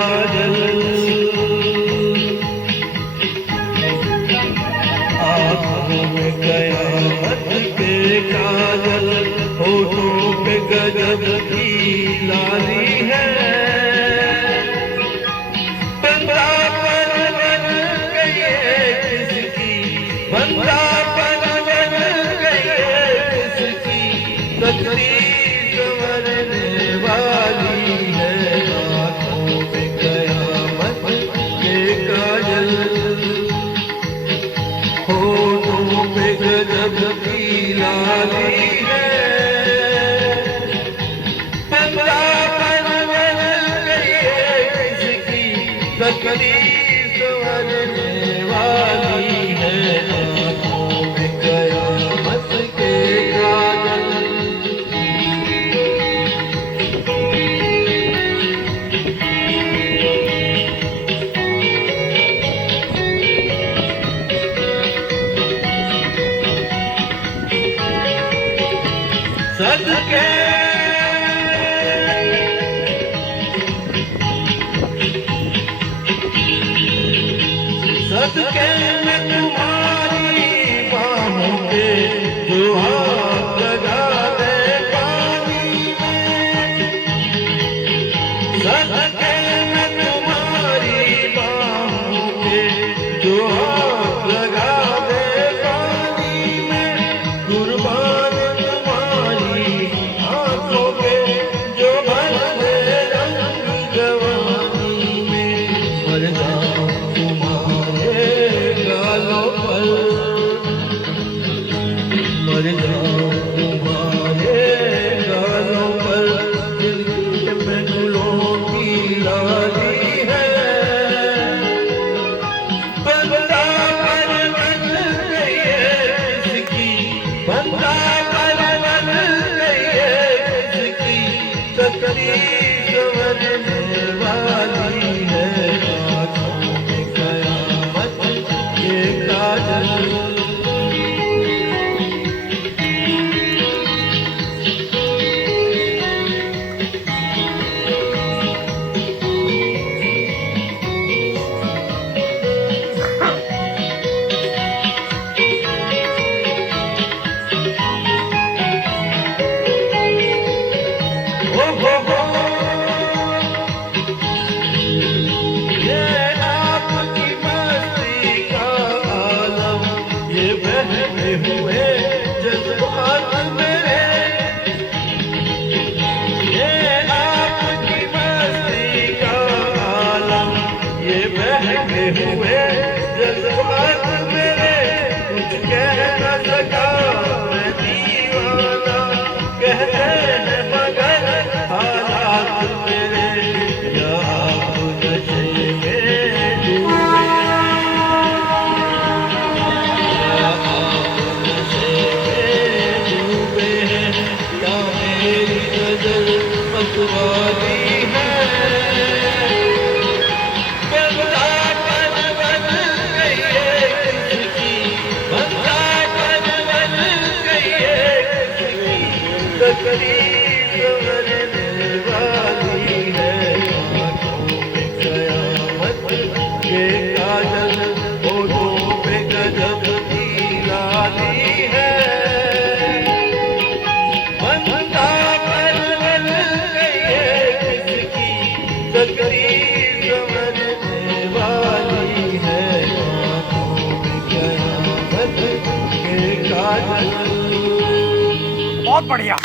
काजल, आँखों में कयामत के काजल, होठों पे गजब की लाली है। बंदा परवन गई किसकी, बंदा परवन गई किसकी, तकदीर संवरने वाली है। आँखों में कयामत के काजल, होठों पे गजब की लाली है। बंदा परवन गई किसकी, तकदीर संवरने वाली है। आँखों में कयामत के काजल। सदके सदके में तुम्हारी बाहों पे जो हाथ लगा दे पानी में, सदके में तुम्हारी बाहों पे जो हाथ लगा दे पानी में, कुर्बान तुम्हारी आंखों पे जो भर दे रंग जवानी में। मर जाऊं तुम्हारे गालों पर, मर जाऊं तुम्हारे गालों पर, दिल में गुलों की लाली है। बंदा परवन गई किसकी, बंदा परवन गई किसकी, तकदीर संवरने वाली है। आँखों में कयामत के काजल। ये आपकी मस्ती का आलम, ये बहते हुए जज्बात मेरे, ये आपकी मस्ती का आलम, ये बहते हुए जज्बात मेरे। कुछ कह न सका मैं दीवाना, कहते हैं मगर हालात मेरे। या आप नशे में डूबे, या आप नशे में डूबे हैं, या मेरी नजर मतवाली है। बंदा परवन गई किसकी, बंदा परवन गई किसकी, तकदीर संवरने वाली है। आँखों में कयामत के काजल, होठों पे गजब की लाली है। बंदा परवन गई किसकी, तकदीर संवरने वाली है। आँखों में कयामत के काजल। बहुत बढ़िया।